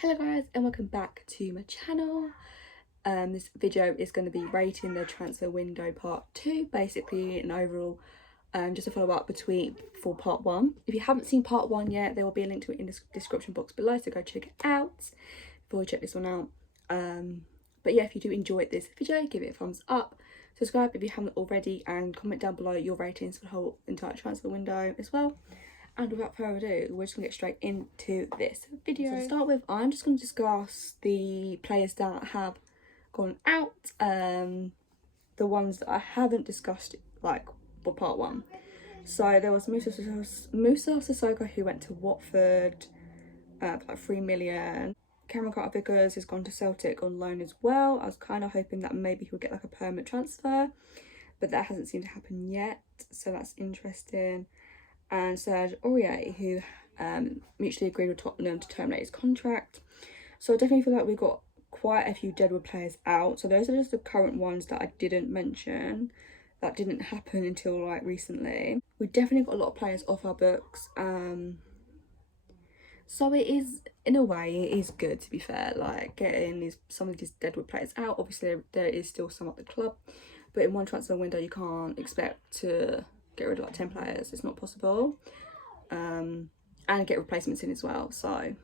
Hello guys and welcome back to my channel. This video is going to be rating the transfer window part 2, basically an overall just a follow up for part 1. If you haven't seen part 1 yet, there will be a link to it in the description box below, so go check it out before we check this one out. But yeah, if you do enjoy this video, give it a thumbs up, subscribe if you haven't already, and comment down below your ratings for the whole entire transfer window as well. And without further ado, we're just going to get straight into this video. So to start with, I'm just going to discuss the players that have gone out, the ones that I haven't discussed for part 1. So there was Musa Sissoko, who went to Watford for like 3 million. Cameron Carter-Vickers has gone to Celtic on loan as well. I was kind of hoping that maybe he'll get like a permanent transfer, but that hasn't seemed to happen yet, so that's interesting. And Serge Aurier, who mutually agreed with Tottenham to terminate his contract. So I definitely feel like we've got quite a few deadwood players out. So those are just the current ones that I didn't mention, that didn't happen until like recently. We definitely got a lot of players off our books. So it is, in a way, it is good, to be fair, like getting some of these deadwood players out. Obviously there is still some at the club, but in one transfer window you can't expect to get rid of like 10 players. It's not possible. And get replacements in as well. So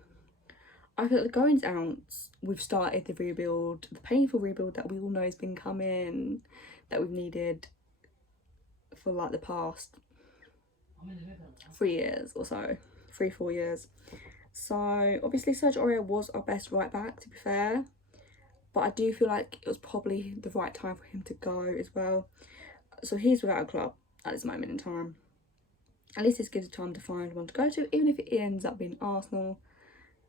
I feel like the goings out, we've started the rebuild, the painful rebuild that we all know has been coming, that we've needed for like the past 3 years or so, 3-4 years. So obviously Serge Aurier was our best right back, to be fair, but I do feel like it was probably the right time for him to go as well. So he's without a club at this moment in time. At least this gives us time to find one to go to, even if it ends up being Arsenal.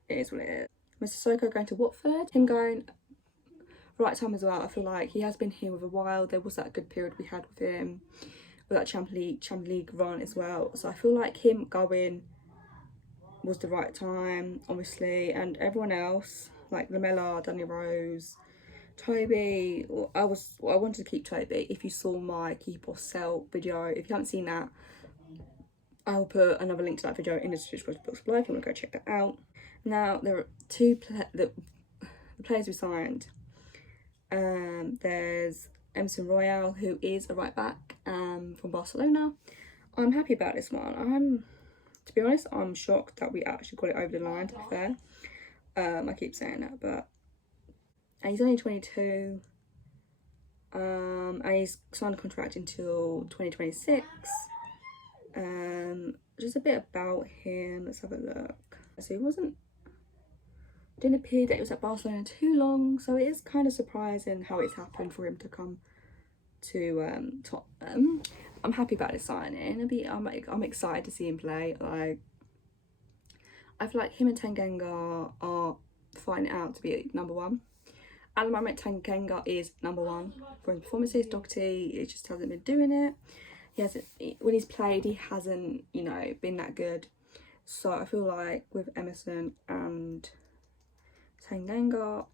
It is what it is. Mr. Sissoko going to Watford, him going right time as well. I feel like he has been here with a while. There was that good period we had with him, with that Champions League run as well. So I feel like him going was the right time, obviously. And everyone else, like Lamela, Danny Rose, Toby, I wanted to keep Toby. If you saw my keep or sell video, if you haven't seen that, I'll put another link to that video in the description box below if you want to go check that out. Now there are the players we signed. There's Emerson Royale, who is a right back from Barcelona. I'm happy about this one. To be honest, I'm shocked that we actually got it over the line, to be fair. I keep saying that, but and he's only 22, and he's signed a contract until 2026. Just a bit about him, let's have a look. So he didn't appear that he was at Barcelona too long, so it is kind of surprising how it's happened for him to come to Tottenham. I'm happy about his signing. I'm excited to see him play. Like, I feel like him and Tanganga are fighting it out to be number 1. At the moment, Tanganga is number 1 for his performances. Doherty, he just hasn't been doing it. When he's played, he hasn't, been that good. So I feel like with Emerson and Tanganga,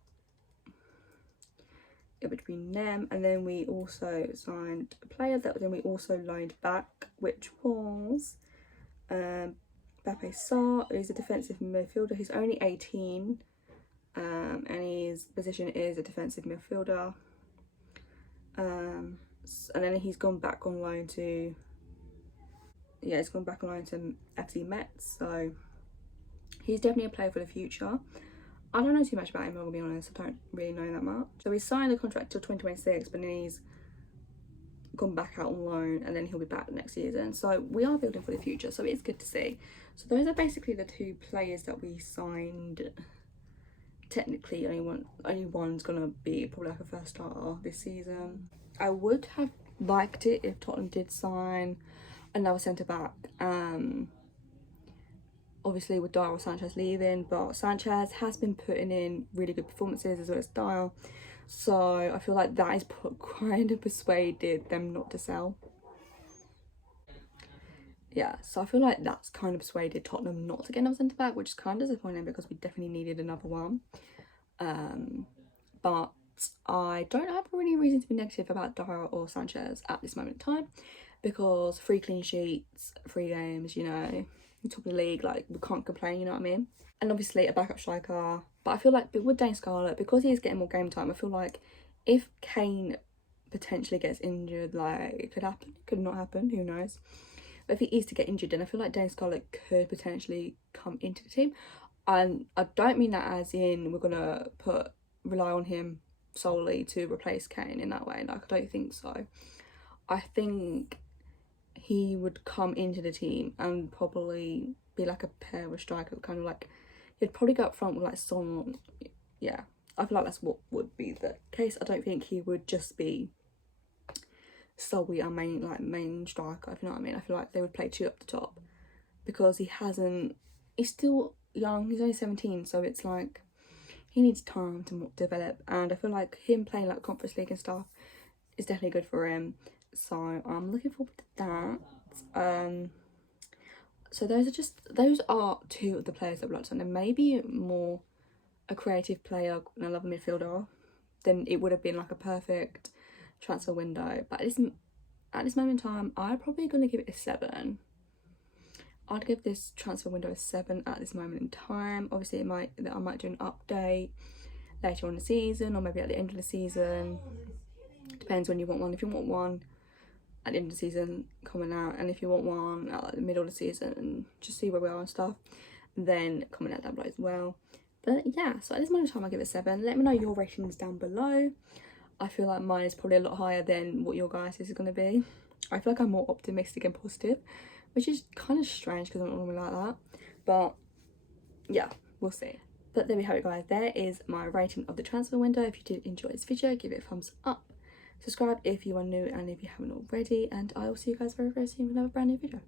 between them, and then we also signed a player that then we also loaned back, which was Bape Sarr, who's a defensive midfielder. He's only 18, and his position is a defensive midfielder. And then he's gone back on loan to FC Metz, so he's definitely a player for the future. I don't know too much about him, I'm gonna be honest. I don't really know that much. So he signed the contract till 2026, but then he's gone back out on loan, and then he'll be back next season. So we are building for the future, so it's good to see. So those are basically the 2 players that we signed. Technically only one's gonna be probably like a first starter this season. I would have liked it if Tottenham did sign another centre-back, obviously with Dyer or Sanchez leaving, but Sanchez has been putting in really good performances as well as Dyer, so I feel like that is kind of persuaded them not to sell. Yeah, so I feel like that's kind of persuaded Tottenham not to get another centre-back, which is kind of disappointing because we definitely needed another one. But I don't have really reason to be negative about Dyer or Sanchez at this moment in time, because 3 clean sheets, 3 games, top of the league, like we can't complain, you know what I mean? And obviously a backup striker. But I feel like with Dane Scarlett, because he is getting more game time, I feel like if Kane potentially gets injured, like it could happen, it could not happen, who knows. But if he is to get injured, then I feel like Dane Scarlett could potentially come into the team. And I don't mean that as in we're gonna rely on him solely to replace Kane in that way. Like, I don't think so. I think he would come into the team and probably be like a pair with striker, kind of like he'd probably go up front with like Son. Yeah, I feel like that's what would be the case. I don't think he would just be solely our main striker, if you know what I mean. I feel like they would play two up the top because he's still young, he's only 17, so it's like he needs time to develop, and I feel like him playing like Conference League and stuff is definitely good for him. So I'm looking forward to that. So those are two of the players that I'd like to sign. And maybe more a creative player and another midfielder, then it would have been like a perfect transfer window. But at this moment in time, I'm probably gonna give it a 7. I'd give this transfer window a 7 at this moment in time. Obviously, I might do an update later on in the season, or maybe at the end of the season. Depends when you want one. If you want one at the end of the season coming out, and if you want one at like the middle of the season and just see where we are and stuff, then comment out down below as well. But yeah, so at this moment in time, I'll give it a 7. Let me know your ratings down below. I feel like mine is probably a lot higher than what your guys' is going to be. I feel like I'm more optimistic and positive, which is kind of strange because I'm not normally like that. But yeah, we'll see. But there we have it, guys. There is my rating of the transfer window. If you did enjoy this video, give it a thumbs up. Subscribe if you are new and if you haven't already. And I will see you guys very, very soon with another brand new video.